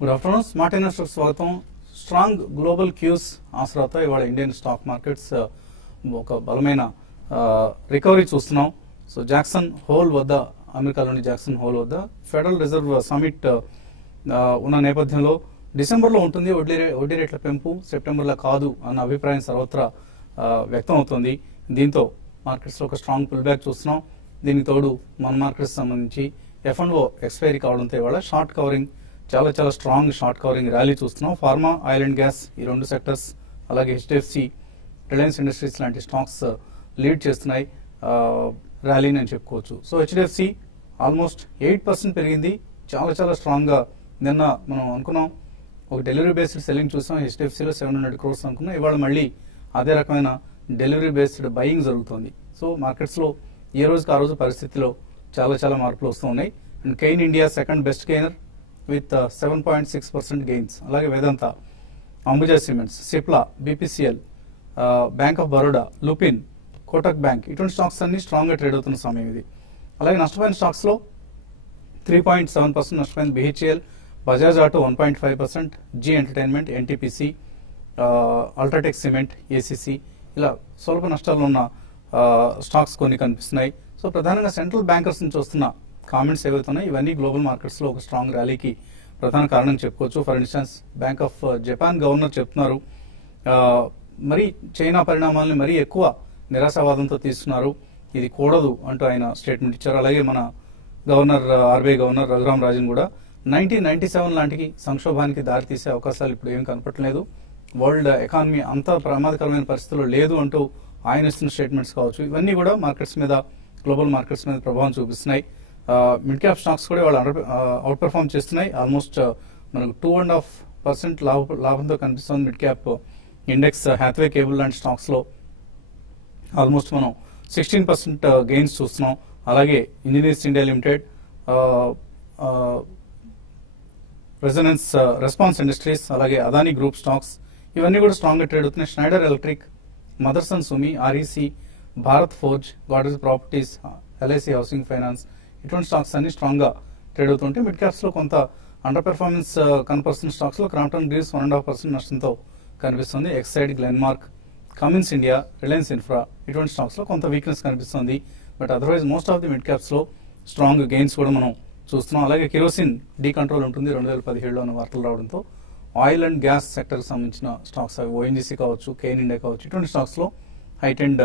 Good afternoon. Smart investors స్వాగతం. Strong global cues ఆసరాతో ఇవాళ Indian stock markets ఒక బలమైన రికవరీ చూస్తున్నాం. సో జాక్సన్ హోల్ వద్ద, అమెరికాలోని జాక్సన్ హోల్ వద్ద ఫెడరల్ రిజర్వ్ సమిట్ ఉన్న నేపథ్యంలో డిసెంబర్లో ఉంటుంది వడ్డీ రేట్ల పెంపు, సెప్టెంబర్లో కాదు అన్న అభిప్రాయం సర్వత్రా వ్యక్తం అవుతుంది. దీంతో మార్కెట్స్లో ఒక స్ట్రాంగ్ పుల్ బ్యాక్ చూస్తున్నాం. దీనికి తోడు మన మార్కెట్స్ సంబంధించి F&O ఎక్స్పైరీ కావడంతో ఇవాళ షార్ట్ కవరింగ్, చాలా స్ట్రాంగ్ షార్ట్ కవరింగ్ ర్యాలీ చూస్తున్నాం. ఫార్మా, ఆయిల్ అండ్ గ్యాస్ ఈ రెండు సెక్టర్స్, అలాగే HDFC, రిలయన్స్ ఇండస్ట్రీస్ లాంటి స్టాక్స్ లీడ్ చేస్తున్నాయి ర్యాలీని అని చెప్పుకోవచ్చు. సో HDFC ఆల్మోస్ట్ 8% పెరిగింది. చాలా స్ట్రాంగ్ గా నిన్న మనం అనుకున్నాం, ఒక డెలివరీ బేస్డ్ సెల్లింగ్ చూసాం. HDFCలో 700 crores అనుకున్నాం. ఇవాళ మళ్ళీ అదే రకమైన డెలివరీ బేస్డ్ బయింగ్ జరుగుతుంది. సో మార్కెట్స్ లో ఏ రోజుకి ఆ రోజు పరిస్థితిలో చాలా మార్పులు వస్తూ ఉన్నాయి. And Cairn India second best gainer with 7.6% gains. అలాగే Vedanta, Ambuja cements, Cipla, BPCL, bank of Baroda, Lupin, Kotak bank ఇటువంటి స్టాక్స్ అన్ని స్ట్రాంగ్ గా ట్రేడ్ అవుతున్న సమయం ఇది. అలాగే నష్టపోయిన స్టాక్స్ లో 3.7% నష్టపోయింది BHEL, Bajaj auto 1.5%, Zee entertainment, NTPC, UltraTech cement, ACC ఇలా స్వల్ప నష్టాల్లో ఉన్న స్టాక్స్ కొన్ని కనిపిస్తున్నాయి. సో ప్రధానంగా సెంట్రల్ బ్యాంకర్స్ నుంచి వస్తున్న కామెంట్స్ ఏవైతున్నాయి ఇవన్నీ గ్లోబల్ మార్కెట్స్ లో ఒక స్ట్రాంగ్ ర్యాలీకి ప్రధాన కారణం చెప్పుకోవచ్చు. For instance bank of Japan governor చెప్తున్నారు, మరి చైనా పరిణామాలని మరీ ఎక్కువ నిరాశావాదంతో తీసుకున్నారు, ఇది కూడదు అంటూ ఆయన స్టేట్మెంట్ ఇచ్చారు. అలాగే మన governor, RBI governor Raghuram Rajan కూడా 1997 లాంటి సంక్షోభానికి దారితీసే అవకాశాలు ఇప్పుడు ఏం కనపట్లేదు, వరల్డ్ ఎకానమీ అంత ప్రమాదకరమైన పరిస్థితుల్లో లేదు అంటూ ఆయన ఇస్తున్న స్టేట్మెంట్స్ కావచ్చు. ఇవన్నీ కూడా మార్కెట్స్ మీద, గ్లోబల్ మార్కెట్స్ మీద ప్రభావం చూపిస్తున్నాయి. మిడ్ క్యాప్ స్టాక్స్ కూడా వాళ్ళు అవుట్ పెర్ఫార్మ్ చేస్తున్నాయి. ఆల్మోస్ట్ మనకు 2.5% లాభంతో కనిపిస్తుంది mid cap index. Hathway cable లాంటి స్టాక్స్ లో ఆల్మోస్ట్ మనం 16% గెయిన్స్ చూస్తున్నాం. అలాగే engineers India limited, response industries, అలాగే అదానీ గ్రూప్ స్టాక్స్ ఇవన్నీ కూడా స్ట్రాంగ్ గా ట్రేడ్ అవుతున్నాయి. స్నైడర్ ఎలక్ట్రిక్, మదర్సన్ సుమి, REC, Bharat forge, Godrej properties, LIC housing finance ఇటువంటి స్టాక్స్ అన్ని స్ట్రాంగ్ గా ట్రేడ్ అవుతుంటే మిడ్ క్యాప్స్ లో కొంత అండర్ పెర్ఫార్మెన్స్ కనపరుస్తున్న స్టాక్స్ లో క్రాంప్టన్ గ్రీవ్స్ 1.5% నష్టంతో కనిపిస్తుంది. Exide, Glenmark, Cummins India, Reliance infra ఇటువంటి స్టాక్స్ లో కొంత వీక్నెస్ కనిపిస్తుంది. But otherwise most of the mid caps లో స్ట్రాంగ్ గెయిన్స్ కూడా మనం చూస్తున్నాం. అలాగే కిరోసిన్ డీ కంట్రోల్ ఉంటుంది 2017లో వార్తలు రావడంతో. ఆయిల్ అండ్ గ్యాస్ సెక్టర్ సంబంధించిన స్టాక్స్, అవి ONGC కావచ్చు, కెయిన్ ఇండియా కావచ్చు, ఇటువంటి స్టాక్స్ లో height and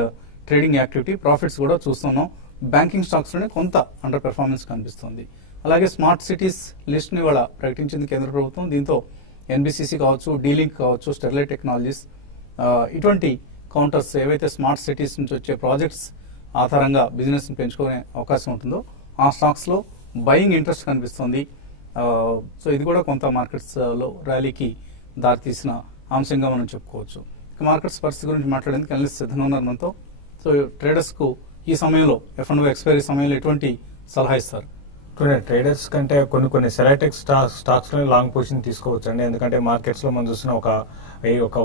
trading activity, profits కూడా చూస్తున్నాం. బ్యాంకింగ్ స్టాక్స్ లోనే కొంత అండర్ పెర్ఫార్మెన్స్ కనిపిస్తుంది. అలాగే స్మార్ట్ సిటీస్ లిస్ట్ ని ఇవాళ ప్రకటించింది కేంద్ర ప్రభుత్వం. దీంతో NBCC కావచ్చు, డీలింక్ కావచ్చు, స్టెర్లైట్ టెక్నాలజీస్ ఇటువంటి కౌంటర్స్ ఏవైతే స్మార్ట్ సిటీస్ నుంచి వచ్చే ప్రాజెక్ట్స్ ఆధారంగా బిజినెస్ ని పెంచుకునే అవకాశం ఉంటుందో ఆ స్టాక్స్ లో బయింగ్ ఇంట్రెస్ట్ కనిపిస్తుంది. సో ఇది కూడా కొంత మార్కెట్స్ లో ర్యాలీకి దారితీసిన అంశంగా మనం చెప్పుకోవచ్చు. మార్కెట్స్ పరిస్థితి గురించి మాట్లాడేందుకు అనలిస్ట్ సిద్ధంగా ఉన్నారు మనతో. సో ట్రేడర్స్ కు ఈ సమయంలో F&O ఎక్స్పైరీ సమయంలో ఎటువంటి సలహా ఇస్తారు? ట్రేడర్స్ కంటే కొన్ని సెలెక్టెడ్ స్టాక్స్ లో లాంగ్ పొజిషన్ తీసుకోవచ్చు అండి. ఎందుకంటే మార్కెట్స్ లో మనం చూసిన ఒక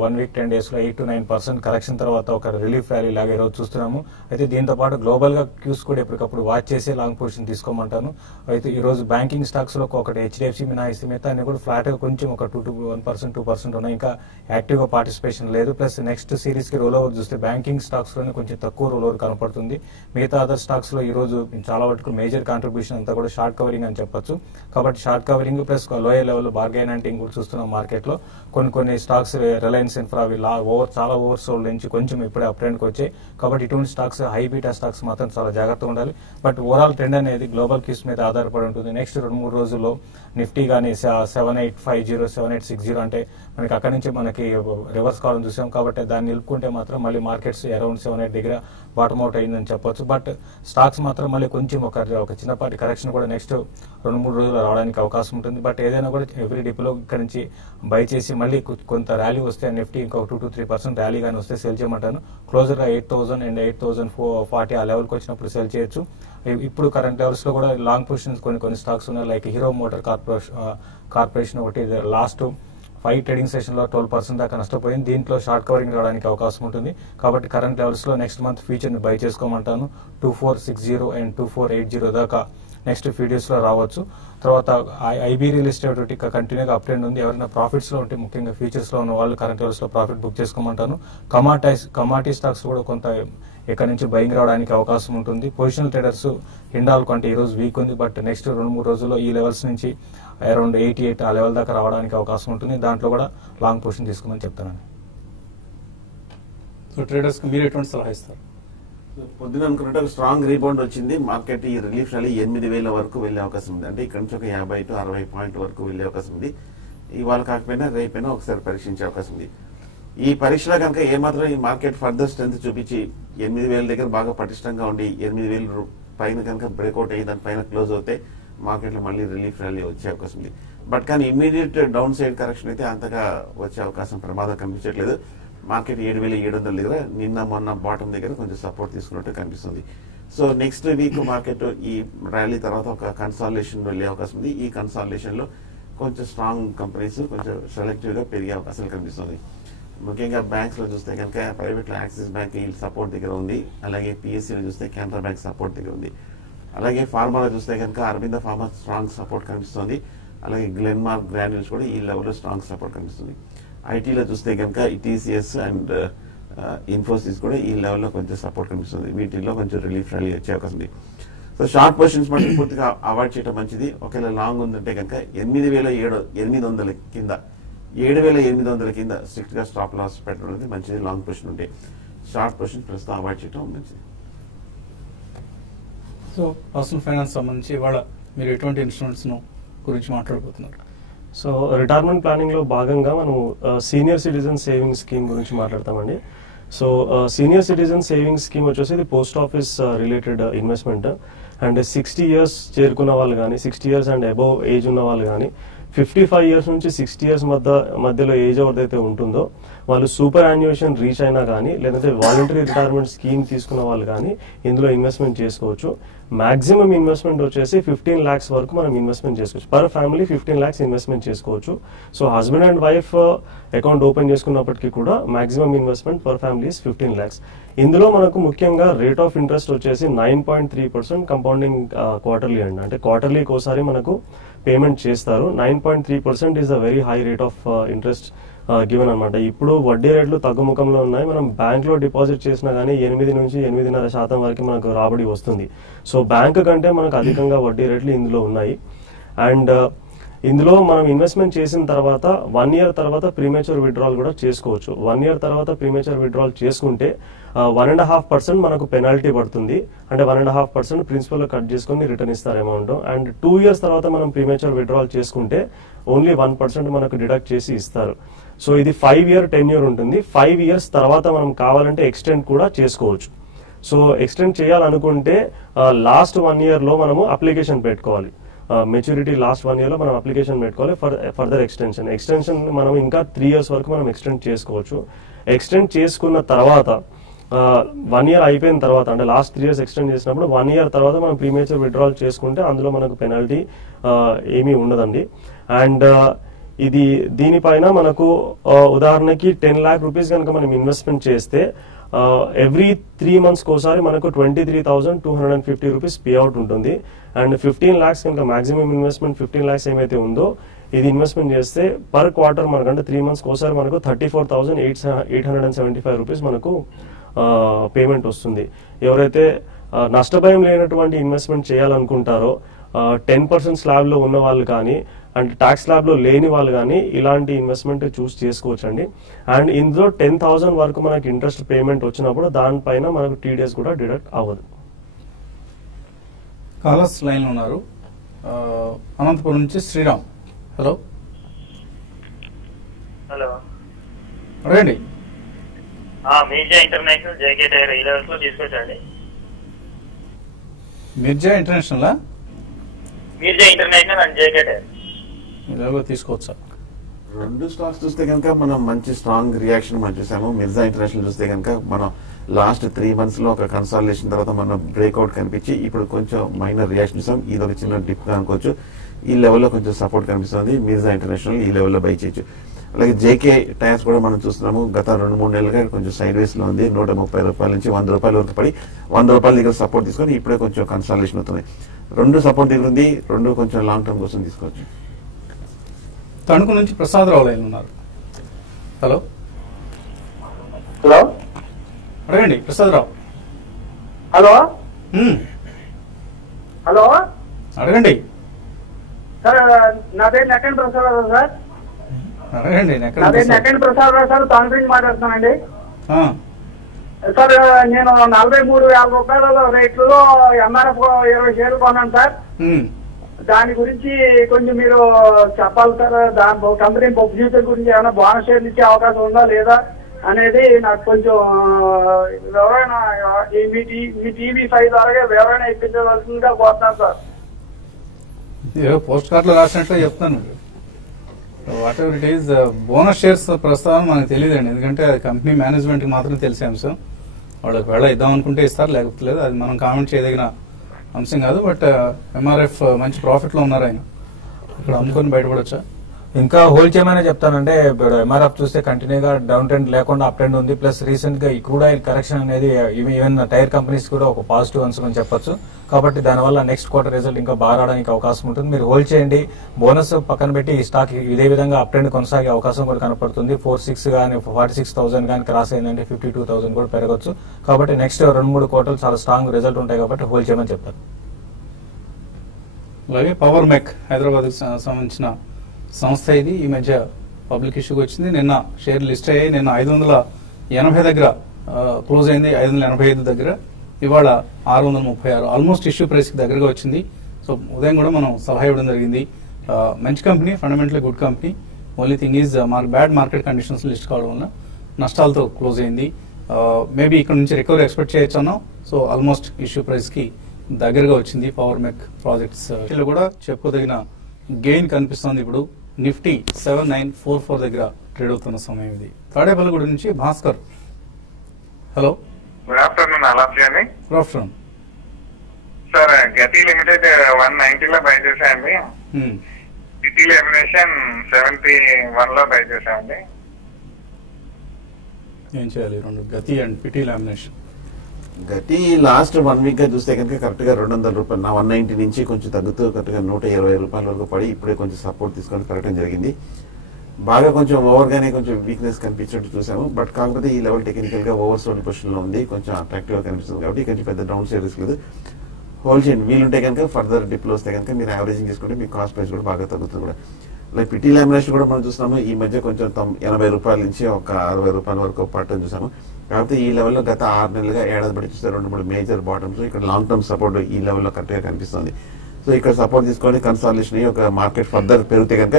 1 వీక్ 10 days లో 8 to 9% కరెక్షన్ తర్వాత ఒక రిలీఫ్ ర్యాలీ లాగా ఈరోజు చూస్తున్నాము. అయితే దీంతో పాటు గ్లోబల్ గా క్యూస్ కూడా ఎప్పటికప్పుడు వాచ్ చేసి లాంగ్ పొజిషన్ తీసుకోమంటాను. అయితే ఈ రోజు బ్యాంకింగ్ స్టాక్స్ లో ఒకటి HDFC మినహాయిస్తే మిగతా అన్ని కూడా ఫ్లాట్ గా కొంచెం ఒక 1% 2% ఉన్నాయి. ఇంకా యాక్టివ్ గా పార్టిసిపేషన్ లేదు. ప్లస్ నెక్స్ట్ సిరీస్ కి రోల్ ఓవర్ చూస్తే బ్యాంకింగ్ స్టాక్స్ లోనే కొంచెం తక్కువ రోల్ ఓవర్ కనపడుతుంది. మిగతా అదర్ స్టాక్స్ లో ఈ రోజు చాలా వరకు మేజర్ కాంట్రిబ్యూషన్ అంతా కూడా షార్ట్ కవరింగ్ అని చెప్పొచ్చు. కాబట్టి short covering plus lower level bargain hunting కూడా చూస్తున్నాం మార్కెట్ లో. కొన్ని స్టాక్స్ రిలయన్స్ ఇన్ఫ్రా చాలా ఓవర్ సోల్డ్ నుంచి కొంచెం ఇప్పుడే అప్ ట్రెండ్ కి వచ్చాయి. కాబట్టి ఇటువంటి స్టాక్స్, హై బీటా స్టాక్స్ మాత్రం చాలా జాగ్రత్తగా ఉండాలి. బట్ ఓవరాల్ ట్రెండ్ అనేది గ్లోబల్ క్యూస్ మీద ఆధారపడి ఉంటుంది. నెక్స్ట్ 2-3 రోజుల్లో నిఫ్టీ కానీ 7850, 7860 అంటే మనకి అక్కడి నుంచి మనకి రివర్స్ కావడం చూసాం. కాబట్టి దాన్ని నిలుపుకుంటే మాత్రం మళ్ళీ మార్కెట్స్ అరౌండ్ 78 దగ్గర బాటమ్ అవుట్ అయిందని చెప్పొచ్చు. బట్ స్టాక్స్ మాత్రం మళ్ళీ కొంచెం ఒక చిన్నపాటి కరెక్షన్ కూడా నెక్స్ట్ 2-3 రోజులు రావడానికి అవకాశం ఉంటుంది. బట్ ఏదైనా కూడా ఎవ్రీ డిప్లో ఇక్కడ నుంచి బై చేసి మళ్ళీ కొంత ర్యాలీ వస్తే నిఫ్టీ ఇంకొక 2 to 3% ర్యాలీ కానీ వస్తే సెల్ చేయమంటాను. క్లోజర్ గా 8000 అండ్ 8040 ఆ లెవెల్కి వచ్చినప్పుడు సెల్ చేయొచ్చు. ఇప్పుడు కరెంట్ లెవెల్స్ లో కూడా లాంగ్ పొజిషన్స్ కొన్ని స్టాక్స్ ఉన్నాయి. లైక్ హీరో మోటార్ కార్పొరేషన్ ఒకటి లాస్ట్ 5 ట్రేడింగ్ సెషన్ లో 12% దాకా నష్టపోయింది. దీంట్లో షార్ట్ కవరింగ్ రావడానికి అవకాశం ఉంటుంది. కాబట్టి కరెంట్ లెవెల్స్ లో నెక్స్ట్ మంత్ ఫ్యూచర్ ని బై చేసుకోమంటాను. 2460 అండ్ 2480 దాకా నెక్స్ట్ ఫ్యూ డేస్ లో రావచ్చు. తర్వాత ఐబీ రియల్ ఎస్టేట్ ఒకటి కంటిన్యూగా అప్ ట్రెండ్ ఉంది. ఎవరైనా ప్రాఫిట్స్ లో ఉంటే ముఖ్యంగా ఫ్యూచర్స్ లో ఉన్న వాళ్ళు కరెంట్ అవర్స్ లో ప్రాఫిట్ బుక్ చేసుకోమంటాను. కమాటీ స్టాక్స్ కూడా కొంత ఇక్కడ నుంచి బయింగ్ రావడానికి అవకాశం ఉంటుంది. పొజిషనల్ ట్రేడర్స్ హిండాల్కో అంటే ఈ రోజు వీక్ ఉంది, బట్ నెక్స్ట్ 2-3 రోజుల్లో ఈ లెవెల్స్ నుంచి అరౌండ్ 88 ఆ లెవెల్ దాకా రావడానికి అవకాశం ఉంటుంది. దాంట్లో కూడా లాంగ్ పొజిషన్ తీసుకోమని చెప్తానండి. సో ట్రేడర్స్ మీరు ఎటువంటి సలహా ఇస్తారు? పొద్దున అనుకున్నట్టు స్ట్రాంగ్ రీబౌండ్ వచ్చింది. మార్కెట్ ఈ రిలీఫ్ ర్యాలీ 8,000 వరకు వెళ్లే అవకాశం ఉంది. అంటే ఇక్కడ నుంచి ఒక 50 to 60 పాయింట్ వరకు వెళ్లే అవకాశం ఉంది. ఇవాళ కాకపోయినా రేపైనా ఒకసారి పరీక్షించే అవకాశం ఉంది. ఈ పరీక్షలో కనుక ఏమాత్రం ఈ మార్కెట్ ఫర్దర్ స్ట్రెంత్ చూపించి 8,000 దగ్గర బాగా పటిష్టంగా ఉండి 8,000 పైన కనుక బ్రేక్అవుట్ అయ్యి దాని పైన క్లోజ్ అవుతే మార్కెట్ లో మళ్ళీ రిలీఫ్ ర్యాలీ వచ్చే అవకాశం ఉంది. బట్ కానీ ఇమ్మీడియట్ డౌన్ సైడ్ కరెక్షన్ అయితే అంతగా వచ్చే అవకాశం ప్రమాదం కనిపించట్లేదు. మార్కెట్ 7,700 దగ్గర నిన్న మొన్న బాటం దగ్గర కొంచెం సపోర్ట్ తీసుకున్నట్టు కనిపిస్తుంది. సో నెక్స్ట్ వీక్ మార్కెట్ ఈ ర్యాలీ తర్వాత ఒక కన్సాలిడేషన్ వెళ్లే అవకాశం ఉంది. ఈ కన్సాలిడేషన్ లో కొంచెం స్ట్రాంగ్ కంపెనీస్ కొంచెం సెలెక్టివ్ గా పెరిగే అవకాశాలు కనిపిస్తుంది. ముఖ్యంగా బ్యాంక్స్ లో చూస్తే కనుక ప్రైవేట్ లో యాక్సిస్ బ్యాంక్ ఈ సపోర్ట్ దగ్గర ఉంది. అలాగే పిఎస్సీలో చూస్తే కెనరా బ్యాంక్ సపోర్ట్ దగ్గర ఉంది. అలాగే ఫార్మాలో చూస్తే కనుక అరవింద ఫార్మా స్ట్రాంగ్ సపోర్ట్ కనిపిస్తుంది. అలాగే గ్లెన్మార్క్ గ్రాన్యూల్స్ కూడా ఈ లెవెల్లో స్ట్రాంగ్ సపోర్ట్ కనిపిస్తుంది. ఐటీలో చూస్తే కనుక టీసీఎస్ అండ్ ఇన్ఫోసిస్ కూడా ఈ లెవెల్లో కొంచెం సపోర్ట్ కనిపిస్తుంది. వీటిల్లో కొంచెం రిలీఫ్ ర్యాలీ వచ్చే అవకాశం ఉంది. సో షార్ట్ పొజిషన్స్ మళ్ళీ పూర్తిగా అవాయిడ్ చేయడం మంచిది. ఒకవేళ లాంగ్ ఉందంటే కనుక 8,800 కింద 7,800 కింద స్ట్రిక్ట్ గా స్టాప్ లాస్ పెట్టడం అనేది మంచిది. లాంగ్ పొజిషన్ ఉంటే షార్ట్ పొజిషన్ ప్రస్తుతం అవాయిడ్ చేయడం మంచిది. సో పర్సనల్ ఫైనాన్స్ సంబంధించి ఇవాళ మీరు ఎటువంటి ఇన్స్ట్రుమెంట్స్ గురించి మాట్లాడబోతున్నారు? సో రిటైర్మెంట్ ప్లానింగ్ లో భాగంగా మనం సీనియర్ సిటిజన్ సేవింగ్ స్కీమ్ గురించి మాట్లాడతామండి. So senior citizen saving scheme వచ్చేసి ఇది post office related investment. And 60 years చేరుకున్న వాళ్ళు కానీ 60 years అండ్ అబౌవ్ ఏజ్ ఉన్న వాళ్ళు కానీ 55 years నుంచి 60 years మధ్యలో ఏజ్ ఎవరిదైతే ఉంటుందో వాళ్ళు సూపర్ యాన్యుయేషన్ రీచ్ అయినా కానీ లేదంటే వాలంటరీ రిటైర్మెంట్ స్కీమ్ తీసుకున్న వాళ్ళు కానీ ఇందులో ఇన్వెస్ట్మెంట్ చేసుకోవచ్చు. మాక్సిమం ఇన్వెస్ట్మెంట్ వచ్చేసి 15 lakhs వరకు మనం ఇన్వెస్ట్మెంట్ చేసుకోవచ్చు. పర్ ఫ్యామిలీ 15 lakhs ఇన్వెస్ట్మెంట్ చేసుకోవచ్చు. So husband and wife account open చేసుకున్నప్పటికీ కూడా maximum investment per family 15 lakhs. ఇందులో మనకు ముఖ్యంగా రేట్ ఆఫ్ ఇంట్రెస్ట్ వచ్చేసి 9.3% కంపౌండింగ్ క్వార్టర్లీ అండి. అంటే క్వార్టర్లీకి ఒకసారి మనకు పేమెంట్ చేస్తారు. 9.3% is the very high rate of interest given అనమాట. ఇప్పుడు వడ్డీ రేట్లు తగ్గుముఖంలో ఉన్నాయి. మనం బ్యాంక్ లో డిపాజిట్ చేసినా కానీ 8 నుంచి 8.5% వరకు మనకు రాబడి వస్తుంది. సో బ్యాంక్ కంటే మనకు అధికంగా వడ్డీ రేట్లు ఇందులో ఉన్నాయి. అండ్ ఇందులో మనం ఇన్వెస్ట్మెంట్ చేసిన తర్వాత 1 year తర్వాత ప్రీమేచర్ విత్డ్రాల్ కూడా చేసుకోవచ్చు. 1 year తర్వాత ప్రీమేచర్ విత్డ్రాల్ చేసుకుంటే 1.5% మనకు పెనాల్టీ పడుతుంది. అంటే 1.5% ప్రిన్సిపల్ కట్ చేసుకుని రిటర్న్ ఇస్తారు అమౌంట్. అండ్ 2 years తర్వాత మనం ప్రీమేచర్ విత్డ్రాల్ చేసుకుంటే ఓన్లీ 1% మనకు డిడక్ట్ చేసి ఇస్తారు. సో ఇది 5-year tenure ఉంటుంది. 5 years తర్వాత మనం కావాలంటే ఎక్స్టెండ్ కూడా చేసుకోవచ్చు. సో ఎక్స్టెండ్ చేయాలనుకుంటే లాస్ట్ 1 year లో మనము అప్లికేషన్ పెట్టుకోవాలి. మెచ్యూరిటీ లాస్ట్ 1 year లో మనం అప్లికేషన్ పెట్టుకోవాలి ఫర్దర్ ఎక్స్టెన్షన్ మనం ఇంకా 3 years వరకు మనం ఎక్స్టెండ్ చేసుకోవచ్చు. ఎక్స్టెండ్ చేసుకున్న తర్వాత 1 year అయిపోయిన తర్వాత అంటే లాస్ట్ 3 years ఎక్స్టెండ్ చేసినప్పుడు 1 year తర్వాత మనం ప్రీమేచర్ విత్డ్రాల్ చేసుకుంటే అందులో మనకు పెనాల్టీ ఏమీ ఉండదండి. అండ్ ఇది దీనిపైన మనకు ఉదాహరణకి 10 lakh rupees కనుక మనం ఇన్వెస్ట్మెంట్ చేస్తే ఎవ్రీ 3 months కోసారి మనకు 23,250 rupees పే అవుట్ ఉంటుంది. అండ్ 15 lakhs కనుక మాక్సిమం ఇన్వెస్ట్మెంట్ 15 lakhs ఏమైతే ఉందో ఇది ఇన్వెస్ట్మెంట్ చేస్తే పర్ క్వార్టర్ మనకంటే 3 months కోసారి మనకు 34,875 rupees మనకు పేమెంట్ వస్తుంది. ఎవరైతే నష్టభయం లేనటువంటి ఇన్వెస్ట్మెంట్ చేయాలనుకుంటారో 10% స్లాబ్ లో ఉన్న వాళ్ళు కానీ అండ్ ట్యాక్స్ స్లాబ్ లో లేని వాళ్ళు కానీ ఇలాంటి ఇన్వెస్ట్మెంట్ చూస్ చేసుకోవచ్చండి. అండ్ ఇందులో 10,000 వరకు మనకి ఇంట్రెస్ట్ పేమెంట్ వచ్చినప్పుడు దానిపైన మనకు TDS కూడా డిడక్ట్ అవ్వదు. కాలర్స్ లైన్ లో ఉన్నారు. అనంతపురం నుంచి శ్రీరామ్. హలో హలో అడగండి. మీర్జా ఇంటర్నేషనల్ జేకే టైర్ ఈ లెవెల్స్ లో తీసుకొచ్చండి. Mirza international Mirza international and JK tyre తీసుకోవచ్చా? రెండు స్టాక్స్ చూస్తే కనుక మనం మంచి స్ట్రాంగ్ రియాక్షన్ మనం చూసాము. మిర్జా ఇంటర్నేషనల్ చూస్తే కనుక మనం లాస్ట్ 3 months లో ఒక కన్సాలిడేషన్ తర్వాత మనం బ్రేక్అవుట్ కనిపించి ఇప్పుడు కొంచెం మైనర్ రియాక్షన్ చూసాం. ఇది ఒక చిన్న డిప్ గా అనుకోవచ్చు. ఈ లెవెల్లో కొంచెం సపోర్ట్ కనిపిస్తుంది. మిర్జా ఇంటర్నేషనల్ ఈ లెవెల్లో బై చేయొచ్చు. అలాగే జేకే టైర్స్ కూడా మనం చూస్తున్నాము. గత 2-3 నెలలుగా కొంచెం సైడ్ వేస్ లో ఉంది. 130 రూపాయల నుంచి 100 రూపాయల వరకు పడి 100 రూపాయల దగ్గర సపోర్ట్ తీసుకొని ఇప్పుడే కొంచెం కన్సాలిడేషన్ అవుతుంది. రెండు సపోర్ట్ దగ్గర ఉంది, రెండు కొంచెం లాంగ్ టర్మ్ కోసం తీసుకోవచ్చు. తణుకు నుంచి ప్రసాదరావు లైన్ ఉన్నారు. హలో హలో అడగండి ప్రసాదరావు. హలో మ్మ్. హలో అడగండి సార్, నా పేరు నెక్కండి ప్రసాదరావు సార్. అడగండి నా పేరు నెక్కండి ప్రసాదరావు సార్, తణుకు నుంచి మాట్లాడుతున్నానండి. ఆ, సార్ నేను 43,000 రూపాయల రేట్లలో ఎంఆర్ఎఫ్ 20 షేర్లు కొన్నాను సార్. మ్మ్. దాని గురించి కొంచెం మీరు చెప్పాలి సార్. దాని కంపెనీ ఫ్యూచర్ గురించి ఏమైనా బోనస్ షేర్లు ఇచ్చే అవకాశం ఉందా లేదా అనేది నాకు కొంచెం వివరణ మీ TV5 ద్వారా వివరణ ఇప్పించవలసిందిగా కోరుతాను సార్. ఏదో పోస్ట్ కార్డులో రాసినట్లు చెప్తాను. What ever it is, bonus shares ప్రస్తుతం మనకు తెలియదండి, ఎందుకంటే అది కంపెనీ మేనేజ్మెంట్ కి మాత్రం తెలిసే అంశం. వాళ్ళకి వేళ ఇద్దాం అనుకుంటే ఇస్తారు, లేకపోతే లేదు. అది మనం కామెంట్ చేయదగిన అంశం కాదు. బట్ ఎంఆర్ఎఫ్ మంచి ప్రాఫిట్ లో ఉన్నారు ఆయన, ఇక్కడ అమ్ముకొని బయటపడొచ్చా? ఇంకా హోల్డ్ చేయమని చెప్తానంటే ఎంఆర్ఎఫ్ చూస్తే కంటిన్యూగా డౌన్ ట్రెండ్ లేకుండా అప్ ట్రెండ్ ఉంది. ప్లస్ రీసెంట్ గా ఈ క్రూడ్ ఆయిల్ కరెక్షన్ అనేది ఈవెన్ టైర్ కంపెనీస్ కూడా ఒక పాజిటివ్ అంశం అని చెప్పొచ్చు. కాబట్టి దానివల్ల నెక్స్ట్ క్వార్టర్ రిజల్ట్ ఇంకా బాగా రావడానికి అవకాశం ఉంటుంది. మీరు హోల్డ్ చేయండి. బోనస్ పక్కన పెట్టి ఈ స్టాక్ ఇదే విధంగా అప్ ట్రెండ్ కొనసాగే అవకాశం కూడా కనపడుతుంది. 46 కానీ 46,000 కానీ క్రాస్ అయిందంటే 52,000 కూడా పెరగచ్చు. కాబట్టి నెక్స్ట్ 2-3 క్వార్టర్లు చాలా స్ట్రాంగ్ రిజల్ట్ ఉంటాయి కాబట్టి హోల్డ్ చేయమని చెప్తారు. అలాగే పవర్ మెక్ హైదరాబాద్ కి సంబంధించిన సంస్థ ఇది. ఈ మధ్య పబ్లిక్ ఇష్యూకి వచ్చింది. నిన్న షేర్ లిస్ట్ అయ్యాయి. నిన్న 580 దగ్గర క్లోజ్ అయింది, 585 దగ్గర. ఇవాళ 636, ఆల్మోస్ట్ ఇష్యూ ప్రైస్ కి దగ్గరగా వచ్చింది. సో ఉదయం కూడా మనం సలహా ఇవ్వడం జరిగింది. మంచి company, fundamental good company. Only thing is bad market conditions list కావడం వల్ల నష్టాలతో క్లోజ్ అయింది. మేబీ ఇక్కడ నుంచి రికవరీ ఎక్స్పెక్ట్ చేయొచ్చు అన్నాం. సో ఆల్మోస్ట్ ఇష్యూ ప్రైస్ కి దగ్గరగా వచ్చింది పవర్ మెక్ ప్రాజెక్ట్స్. కూడా చెప్పుకోదగిన గెయిన్ కనిపిస్తోంది. ఇప్పుడు నిఫ్టీ 7944 దగ్గర ట్రేడ్ అవుతున్న సమయం ఇది. తాడేపల్లిగూడ నుంచి భాస్కర్. హలో, గుడ్ ఆఫ్టర్నూన్ అలాఫ్యాని. Good afternoon sir. Gati limited 190 లో బై చేశాయండి. సిటీ ఎలిమినేషన్ 71 లో బై చేశాయండి. ఏం చేయాలి? రెండు గతి అండ్ పిటి లామినేషన్. గతి లాస్ట్ 1 వీక్ గా చూస్తే కనుక కరెక్ట్ గా 200 రూపాయలు, 190 నుంచి కొంచెం తగ్గుతూ కరెక్ట్ గా 120 రూపాయల వరకు పడి ఇప్పుడే కొంచెం సపోర్ట్ తీసుకొని పెరగడం జరిగింది. బాగా కొంచెం ఓవర్ గానే కొంచెం వీక్నెస్ కనిపించినట్టు చూసాము. బట్ కాకపోతే ఈ లెవెల్ టెక్నికల్ గా ఓవర్ సోల్డ్ పొజిషన్ లో ఉంది, కొంచెం అట్రాక్టివ్ గా కనిపిస్తుంది. కాబట్టి కొంచెం పెద్ద డౌన్ సైడ్ రిస్క్ లేదు. హోల్డ్ చేయండి. వీలుంటే కనుక ఫర్దర్ డిప్ లో వస్తే కనుక మీరు యావరేజింగ్ చేసుకుంటే మీ కాస్ట్ ప్రైస్ కూడా బాగా తగ్గుతుంది కూడా. లైక్ పిటి లామినేషన్ కూడా మనం చూస్తున్నాము. ఈ మధ్య కొంచెం 80 రూపాయల నుంచి ఒక 60 రూపాయల వరకు పట్టడం చూసాము. కాకపోతే ఈ లెవెల్లో గత 6 నెలలుగా ఏడాది బట్టి చూస్తే 2-3 మేజర్ బాటమ్స్, ఇక్కడ లాంగ్ టర్మ్ సపోర్ట్ ఈ లెవెల్లో కరెక్ట్ గా కనిపిస్తుంది. సో ఇక్కడ సపోర్ట్ తీసుకొని కన్సాలిడేషన్ అయ్యి ఒక మార్కెట్ ఫర్దర్ పెరిగితే కనుక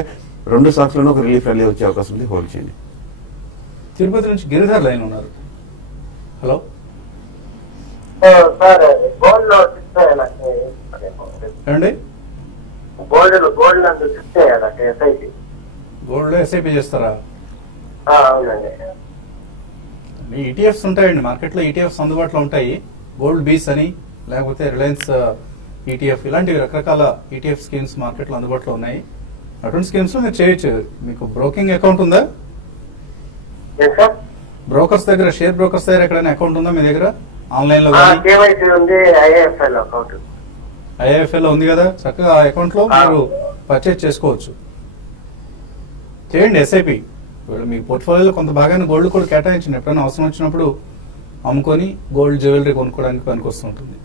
2 స్టాక్స్ లోనే ఒక రిలీఫ్ ర్యాలీ వచ్చే అవకాశం ఉంది. హోల్డ్ చేయండి. తిరుపతి నుంచి గిరిధర్ లైన్ ఉన్నారు. హలో సార్, గోల్డ్ లో ఏమండి? గోల్డ్ అంతా ఫిక్స్ చేయాలంటే ఎస్ఐపి. గోల్డ్ లో ఎస్ఐపి చేస్తారా? అవునండి. ఈటీఎఫ్స్ ఉంటాయండి మార్కెట్ లో. ఈటీఎఫ్స్ అందుబాటులో ఉంటాయి. గోల్డ్ బీస్ అని, లేకపోతే రిలయన్స్ ఈటీఎఫ్, ఇలాంటివి రకరకాల ఈటీఎఫ్ స్కీమ్స్ మార్కెట్ లో అందుబాటులో ఉన్నాయి. అటువంటి స్కీమ్స్ లో మీరు చేయొచ్చు. మీకు బ్రోకింగ్ అకౌంట్ ఉందా? బ్రోకర్స్ దగ్గర, షేర్ బ్రోకర్స్ దగ్గర ఎక్కడైనా అకౌంట్ ఉందా మీ దగ్గర? ఆన్లైన్ లో ఉంది, ఐఏఎఫ్ఎల్ అకౌంట్. ఐఏఎఫ్ఎల్ లో ఉంది కదా, చక్కగా ఆ అకౌంట్ లో మీరు పర్చేజ్ చేసుకోవచ్చు. చేయండి ఎస్ఐపి. మీ పోర్ట్ఫోలియోలో కొంత భాగాన్ని గోల్డ్ కూడా కేటాయించండి. ఎప్పుడైనా అవసరం వచ్చినప్పుడు అమ్ముకొని గోల్డ్ జ్యువెలరీ కొనుక్కోవడానికి పనికొస్తుంటుంది.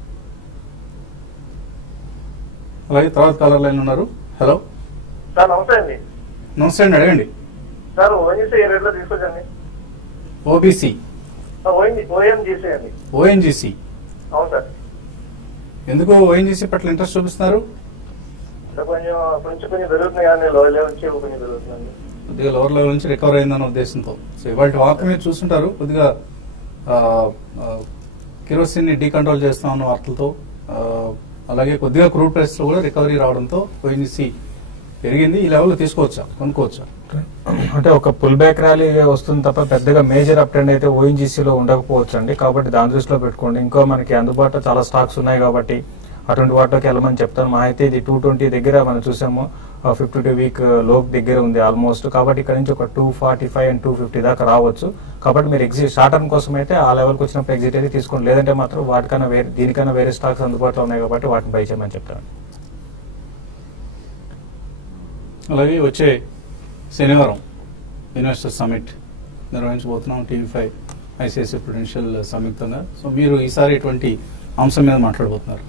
అలాగే తర్వాత కాలర్ లైన్ ఉన్నారు. హలో సార్, నమస్తే అండి. నమస్తే అండి, అడగండి. సార్, ఓఎన్జీసీ ఏ రేట్లో తీసుకొచ్చండి? ఓబీసీ, ఓఎన్జీసీ అండి. ఓఎన్జీసీ. అవును సార్. ఎందుకు ఓఎన్జీసీ పట్ల ఇంట్రెస్ట్ చూపిస్తున్నారు? కొంచెం పెరుగుతున్నాయి కానీ లోయర్ లెవెల్ నుంచి కొంచెం పెరుగుతుందండి. కొద్దిగా లోవర్ లెవెల్ నుంచి రికవర్ అయిందన్న ఉద్దేశంతో. సో ఇవాళ వార్త మీరు చూస్తుంటారు, కొద్దిగా కిరోసిన్ ని డీకంట్రోల్ చేస్తామన్న వార్తలతో, అలాగే కొద్దిగా క్రూడ్ ప్రైస్ లో కూడా రికవరీ రావడంతో ఓఎన్జీసీ పెరిగింది. ఈ లెవెల్ తీసుకోవచ్చా, కొనుక్కోవచ్చా? అంటే ఒక పుల్ బ్యాక్ ర్యాలీ వస్తుంది తప్ప పెద్దగా మేజర్ అప్ ట్రెండ్ అయితే ఓఎన్జీసీలో ఉండకపోవచ్చు అండి. కాబట్టి దాని దృష్టిలో పెట్టుకోండి. ఇంకో మనకి అందుబాటులో చాలా స్టాక్స్ ఉన్నాయి కాబట్టి అటువంటి వాటిలోకి వెళ్ళమని చెప్తాను. మా అయితే ఇది 220 దగ్గర మనం చూసాము, 52 వీక్ లోపు దగ్గర ఉంది ఆల్మోస్ట్. కాబట్టి ఇక్కడ నుంచి ఒక 245 అండ్ 250 దాకా రావచ్చు. కాబట్టి మీరు ఎగ్జిట్ షార్ట్ టర్మ్ కోసం అయితే ఆ లెవెల్కి వచ్చినప్పుడు ఎగ్జిట్ అయితే తీసుకోండి. లేదంటే మాత్రం వాటికన్నా దీనికన్నా వేరే స్టాక్స్ అందుబాటులో ఉన్నాయి కాబట్టి వాటిని బై చేయమని చెప్తాను. అలాగే వచ్చే శనివారం ఇన్వెస్టర్ సమిట్ నిర్వహించబోతున్నాం TV5 ICICI ప్రుడెన్షియల్ సంయుక్తంగా. సో మీరు ఈసారి ఎటువంటి అంశం మీద మాట్లాడబోతున్నారు?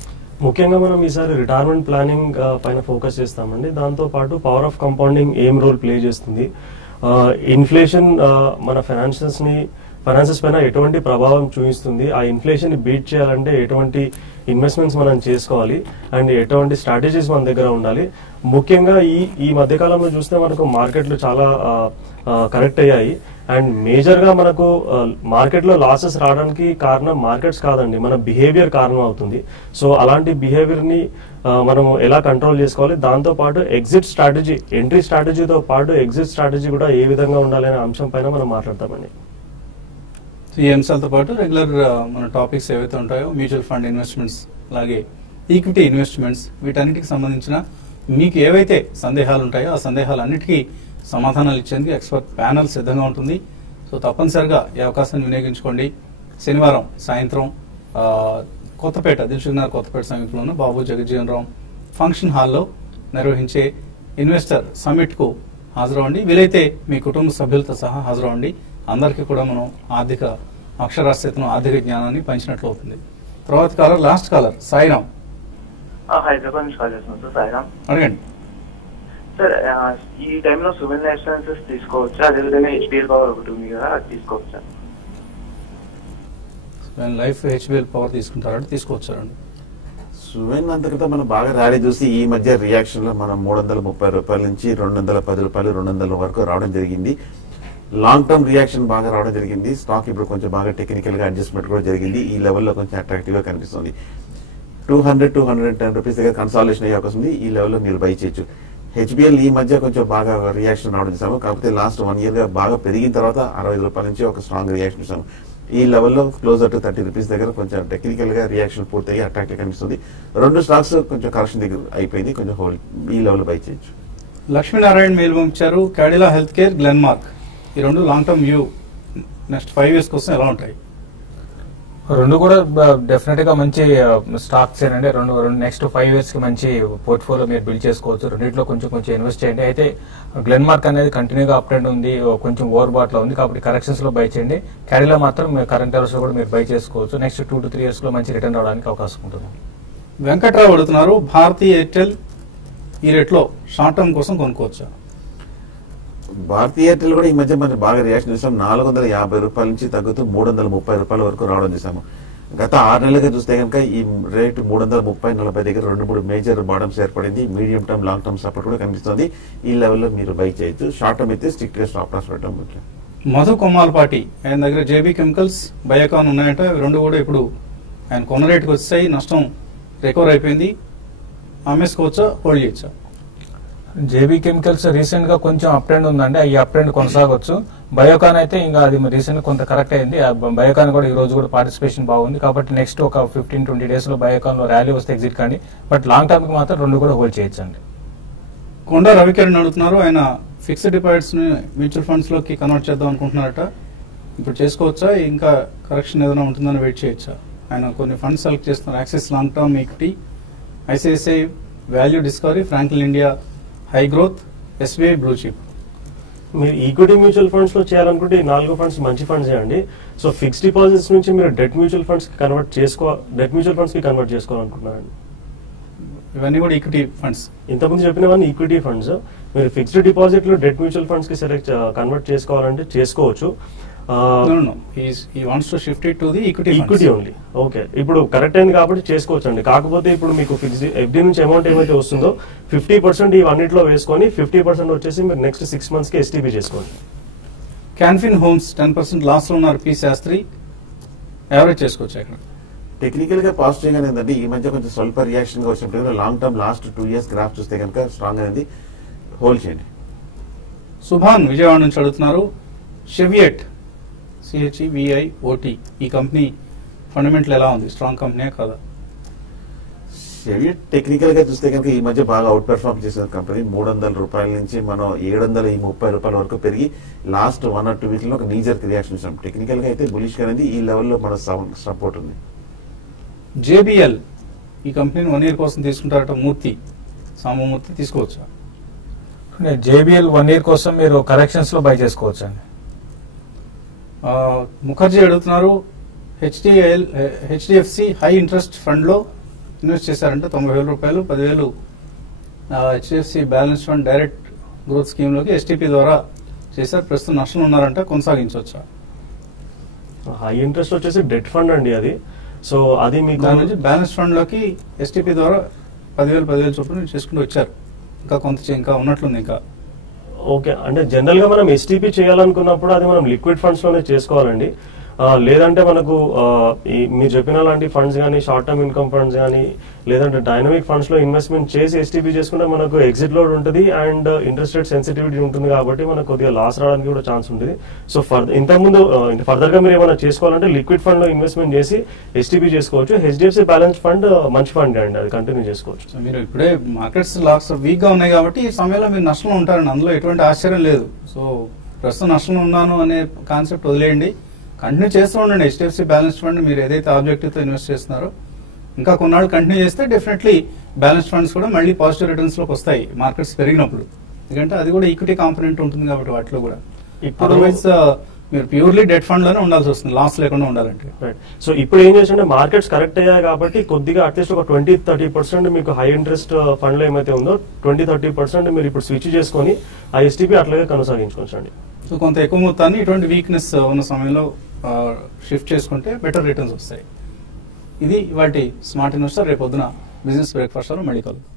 ముఖ్యంగా మనం ఈసారి రిటైర్మెంట్ ప్లానింగ్ పైన ఫోకస్ చేస్తామండి. దాంతో పాటు పవర్ ఆఫ్ కంపౌండింగ్ ఏం రోల్ ప్లే చేస్తుంది, ఇన్ఫ్లేషన్ మన ఫైనాన్సెస్ పైన ఎటువంటి ప్రభావం చూపిస్తుంది, ఆ ఇన్ఫ్లేషన్ ని బీట్ చేయాలంటే ఎటువంటి ఇన్వెస్ట్మెంట్స్ మనం చేసుకోవాలి అండ్ ఎటువంటి స్ట్రాటజీస్ మన దగ్గర ఉండాలి. ముఖ్యంగా ఈ మధ్యకాలంలో చూస్తే మనకు మార్కెట్లు చాలా కరెక్ట్ అయ్యాయి అండ్ మేజర్ గా మనకు మార్కెట్ లో లాసెస్ రావడానికి కారణం మార్కెట్స్ కాదండి, మన బిహేవియర్ కారణం అవుతుంది. సో అలాంటి బిహేవియర్ ని మనం ఎలా కంట్రోల్ చేసుకోవాలి, దాంతో పాటు ఎగ్జిట్ స్ట్రాటజీ, ఎంట్రీ స్ట్రాటజీతో పాటు ఎగ్జిట్ స్ట్రాటజీ కూడా ఏ విధంగా ఉండాలి అనే అంశం పైన మనం మాట్లాడతామండి. ఈ అంశాలతో పాటు రెగ్యులర్ మన టాపిక్స్ ఏవైతే ఉంటాయో మ్యూచువల్ ఫండ్ ఇన్వెస్ట్మెంట్స్, అలాగే ఈక్విటీ ఇన్వెస్ట్మెంట్స్, వీటన్నిటికి సంబంధించిన మీకు ఏవైతే సందేహాలు ఉంటాయో ఆ సందేహాలన్నిటికీ సమాధానాలు ఇచ్చేందుకు ఎక్స్పర్ట్ ప్యానల్ సిద్ధంగా ఉంటుంది. సో తప్పనిసరిగా ఈ అవకాశాన్ని వినియోగించుకోండి. శనివారం సాయంత్రం కొత్తపేట, దిల్సుఖ్నగర్ కొత్తపేట సమీపంలో బాబు జగజ్జీవన్ రామ్ ఫంక్షన్ హాల్లో నిర్వహించే ఇన్వెస్టర్ సమిట్ కు హాజరవ్వండి. వీలైతే మీ కుటుంబ సభ్యులతో సహా హాజరవ్వండి. అందరికీ కూడా మనం ఆర్థిక అక్షరాస్యతను, ఆర్థిక జ్ఞానాన్ని పంచినట్లు అవుతుంది. తర్వాత caller, last caller Sairam. Hyderabad నుంచి కాల్ చేస్తున్నాం సార్. సాయిరామ్. అడగండి సార్. ఈ టైంలో సువెన్ లైఫ్ సైన్సెస్ తీసుకోవచ్చా, అదేవిధంగా HBL పవర్ ఒకటి ఉంది కదా, అది తీసుకోవచ్చా? లైఫ్ HBL పవర్ తీసుకుంటారంటే తీసుకోవచ్చారండి. సువెన్ అంతకంటే మనం బాగా ర్యాలీ చూసి ఈ మధ్య రియాక్షన్ లో మనం 330 రూపాయల నుంచి 210 రూపాయలు 200 వరకు రావడం జరిగింది. లాంగ్ టర్మ్ రియాక్షన్ బాగా రావడం జరిగింది. స్టాక్ ఇప్పుడు కొంచెం బాగా టెక్నికల్ గా అడ్జస్ట్మెంట్ కూడా జరిగింది. ఈ లెవెల్లో కొంచెం అట్రాక్టివ్ గా కనిపిస్తుంది. 200-210 రూపీస్ దగ్గర కన్సాలిడేషన్ అయ్యే అవకాశం ఉంది. ఈ లెవెల్లో మీరు బై చేయొచ్చు. HBL ఈ మధ్య కొంచెం బాగా రియాక్షన్ రావడం చేశాము. కాకపోతే లాస్ట్ 1 year గా బాగా పెరిగిన తర్వాత 65 రూపాయల నుంచి ఒక స్ట్రాంగ్ రియాక్షన్ ఇస్తాము. ఈ లెవెల్లో క్లోజర్ టు 30 రూపీస్ దగ్గర కొంచెం టెక్నికల్ గా రియాక్షన్ పూర్తిగా అట్రాక్టివ్ కనిపిస్తుంది. 2 స్టాక్స్ కొంచెం కరెక్షన్ దగ్గర అయిపోయింది, కొంచెం హోల్డ్ ఈ లెవెల్ బై చేయొచ్చు. లక్ష్మీనారాయణ మెయిల్ పంపించారు. క్యాడిలా హెల్త్ కేర్, గ్లెన్మార్క్, ఈ రెండు long term view next 5 years కోసం ఎలా ఉంటాయి? రెండు కూడా డెఫినెట్ గా మంచి స్టాక్స్ అండి. రెండు నెక్స్ట్ 5 years కి మంచి పోర్ట్ఫోలియో మీరు బిల్డ్ చేసుకోవచ్చు. రెండింటిలో కొంచెం ఇన్వెస్ట్ చేయండి. అయితే గ్లెన్మార్క్ అనేది కంటిన్యూగా అప్ ట్రెండ్ ఉంది, కొంచెం ఓవర్ బాట్ లో ఉంది కాబట్టి కరెక్షన్స్ లో బై చేయండి. క్యాడిలా మాత్రం కరెంట్ లెవెల్స్ లో కూడా మీరు బై చేసుకోవచ్చు. నెక్స్ట్ 2 to 3 years లో మంచి రిటర్న్ రావడానికి అవకాశం ఉంటుంది. వెంకట్రావు అడుగుతున్నారు, భారతీయ ఎయిర్టెల్ ఈ రేట్లో షార్ట్ టర్మ్ కోసం కొనుక్కోవచ్చా? భారతీయ ఎయిర్టెల్ కూడా ఈ మధ్య మనం బాగా రియాక్షన్ చూసాం. 450 రూపాయల నుంచి తగ్గుతూ 330 రూపాయల వరకు రావడం చూసాము. గత 6 నెలలుగా చూస్తే కనుక ఈ రేటు 330-40 దగ్గర 2-3 మేజర్ బాటమ్స్ ఏర్పడింది. Medium term, long term support కూడా కనిపిస్తుంది. ఈ లెవెల్లో మీరు బై చేయొచ్చు. షార్ట్ టర్మ్ అయితే స్ట్రిక్ట్ గా స్టాప్ లాస్ పెట్టడం ముఖ్యం. మధు కొమ్మాలపాటి, ఆయన దగ్గర JB కెమికల్స్, బయోకాన్ ఉన్నాయంట. రెండు కూడా ఇప్పుడు ఆయన కొన్న రేటుకి వచ్చాయి, నష్టం రికవర్ అయిపోయింది. అమ్మేసుకోవచ్చా, హోల్డ్ చేయొచ్చా? JB కెమికల్స్ రీసెంట్ గా కొంచెం అప్ ట్రెండ్ ఉందండి, ఈ అప్ ట్రెండ్ కొనసాగొచ్చు. బయోకాన్ అయితే ఇంకా అది రీసెంట్ గా కొంత కరెక్ట్ అయింది. బయోకాన్ కూడా ఈ రోజు కూడా పార్టిసిపేషన్ బాగుంది. కాబట్టి నెక్స్ట్ ఒక 15-20 days లో బయోకాన్ లో ర్యాలీ వస్తే ఎగ్జిట్ కానీ, బట్ లాంగ్ టర్మ్ కి మాత్రం రెండు కూడా హోల్డ్ చేయొచ్చండి. కొండ రవికిరణ్ అడుగుతున్నారు, ఆయన ఫిక్స్డ్ డిపాజిట్స్ ని మ్యూచువల్ ఫండ్స్ లోకి కన్వర్ట్ చేద్దాం అనుకుంటున్నారట. ఇప్పుడు చేసుకోవచ్చా, ఇంకా కరెక్షన్ ఏదైనా ఉంటుందని వెయిట్ చేయొచ్చా? ఆయన కొన్ని ఫండ్స్ సెలెక్ట్ చేస్తున్నారు. Axis long term equity, ICICI value discovery, Franklin India high growth, SBI blue chip. మీరు ఈక్విటీ మ్యూచువల్ ఫండ్స్ లో చేయాలనుకుంటే ఈ 4 ఫండ్స్ మంచి ఫండ్స్ అండి. సో ఫిక్స్డ్ డిపాజిట్స్ నుంచి మీరు డెట్ మ్యూచువల్ ఫండ్స్ కి కన్వర్ట్ చేసుకోవాలనుకుంటున్నారండి. ఇవన్నీ కూడా ఈక్విటీ ఫండ్స్. ఇంతకుముందు చెప్పినవన్నీ ఈక్విటీ ఫండ్స్. మీరు ఫిక్స్డ్ డిపాజిట్ లో డెట్ మ్యూచువల్ ఫండ్స్ కి కన్వర్ట్ చేసుకోవాలంటే చేసుకోవచ్చు. He wants to shift it to the equity only. Okay, ఇప్పుడు కరెక్ట్ అయింది కాబట్టి చేసుకోవచ్చు అండి. కాకపోతే ఇప్పుడు మీకు ఫిక్స్డ్ FD నుంచి అమౌంట్ ఏమైతే వస్తుందో 50% ఇవన్నిట్లో వేసుకొని 50% వచ్చేసి మీరు నెక్స్ట్ 6 months కి STP చేసుకోండి. క్యాన్ఫిన్ హోమ్స్ 10% లాస్ లో ఉన్నారు. P శాస్త్రి యావరేజ్ చేసుకోవచ్చు. ఇక్కడ టెక్నికల్ గా పాజిటివ్ గానే ఉందండి. ఈ మధ్య కొంచెం స్వల్ప రియాక్షన్ గా వచ్చినప్పుడు long term last 2 years graph చూస్తే కనుక స్ట్రాంగ్ అనేది హోల్డ్ చేయండి. సుభాన్ విజయవాడ నుంచి అడుగుతున్నారు, షెవియట్ CHEVIOT ఈ కంపెనీ ఫండమెంటల్ ఎలా ఉంది? స్ట్రాంగ్ కంపెనీ కదా? షెవీ టెక్నికల్ గా చూస్తే కనుక ఈ మధ్య బాగా అవుట్ పెర్ఫార్మ్ చేసిన కంపెనీ 300 రూపాయల నుంచి మనం 730 రూపాయల వరకు పెరిగి లాస్ట్ 1 or 2 వీక్స్ లో ఒక నీజర్ రియాక్షన్ ఇచ్చాం. టెక్నికల్ గా అయితే బులిష్ అనేది ఈ లెవెల్లో మన సపోర్ట్ ఉంది. JBL ఈ కంపెనీని 1 year కోసం తీసుకుంటారట సామమూర్తి తీసుకోవచ్చా? JBL 1 year కోసం మీరు కరెక్షన్స్ లో బై చేసుకోవచ్చు అండి. ముఖర్జీ అడుగుతున్నారు, HDFC హై ఇంట్రెస్ట్ ఫండ్ లో ఇన్వెస్ట్ చేశారంటే 90,000 రూపాయలు, 10,000 HDFC balance fund direct growth scheme లోకి STP ద్వారా చేశారు, ప్రస్తుతం నష్టం ఉన్నారంట, కొనసాగించవచ్చా? హై ఇంట్రెస్ట్ వచ్చేసి డెట్ ఫండ్ అండి అది. సో అది మీకు దాని నుంచి బ్యాలెన్స్ ఫండ్ లోకి STP ద్వారా 10,000 చొప్పున చేసుకుంటూ వచ్చారు. ఇంకా ఉన్నట్లుంది ఇంకా. ఓకే, అంటే జనరల్ గా మనం STP చేయాలనుకున్నప్పుడు అది మనం లిక్విడ్ ఫండ్స్ లోనే చేసుకోవాలండి. లేదంటే మనకు మీరు చెప్పిన లాంటి ఫండ్స్ కానీ, షార్ట్ టర్మ్ ఇన్కమ్ ఫండ్స్ కానీ, లేదంటే డైనమిక్ ఫండ్స్ లో ఇన్వెస్ట్మెంట్ చేసి STP చేసుకుంటే మనకు ఎగ్జిట్ లోడ్ ఉంటుంది అండ్ ఇంట్రెస్ట్ రేట్ సెన్సిటివిటీ ఉంటుంది కాబట్టి మనకు కొద్దిగా లాస్ రావడానికి కూడా ఛాన్స్ ఉంటుంది. సో ఇంతకుముందు ఫర్దర్ గా మీరు ఏమైనా చేసుకోవాలంటే లిక్విడ్ ఫండ్ లో ఇన్వెస్ట్మెంట్ చేసి STP చేసుకోవచ్చు. HDFC బ్యాలెన్స్ ఫండ్ మంచి ఫండ్ అండి, అది కంటిన్యూ చేసుకోవచ్చు. మీరు ఇప్పుడే మార్కెట్స్ లాస్ వీక్ గా ఉన్నాయి కాబట్టి ఈ సమయంలో మీరు నష్టంలో ఉంటారండి, అందులో ఎటువంటి ఆశ్చర్యం లేదు. సో ప్రస్తుతం నష్టంలో ఉన్నాను అనే కాన్సెప్ట్ వదిలేయండి, కంటిన్యూ చేస్తూ ఉండండి. HDFC బ్యాలెన్స్ ఫండ్ మీరు ఏదైతే ఆబ్జెక్టివ్ తో ఇన్వెస్ట్ చేస్తున్నారో ఇంకా కొన్నాళ్ళు కంటిన్యూ చేస్తే డెఫినెట్లీ బ్యాలెన్స్ ఫండ్స్ కూడా మళ్ళీ పాజిటివ్ రిటర్న్స్ లోకి వస్తాయి మార్కెట్స్ పెరిగినప్పుడు. ఎందుకంటే అది కూడా ఈక్విటీ కాంపోనెంట్ ఉంటుంది కాబట్టి వాటిలో కూడా. అదర్వైజ్ మీరు ప్యూర్లీ డెట్ ఫండ్ లోనే ఉండాల్సి వస్తుంది లాస్ లేకుండా ఉండాలంటే. సో ఇప్పుడు ఏం చేస్తుంటే మార్కెట్స్ కరెక్ట్ అయ్యాయి కాబట్టి కొద్దిగా అట్లీస్ట్ ఒక 20-30% మీకు హై ఇంట్రెస్ట్ ఫండ్ లో ఏమైతే ఉందో 20-30% మీరు ఇప్పుడు స్విచ్ చేసుకొని ఆ STP అట్లాగే కొనసాగించుకోవచ్చండి. సో కొంత ఎక్కువ మొత్తాన్ని ఇటువంటి వీక్నెస్ ఉన్న సమయంలో షిఫ్ట్ చేసుకుంటే బెటర్ రిటర్న్స్ వస్తాయి. ఇది వాటి స్మార్ట్ ఇన్వెస్టర్. రేపు పొద్దున బిజినెస్ బ్రేక్ఫాస్ట్ లో మళ్ళీ కలుద్దాం.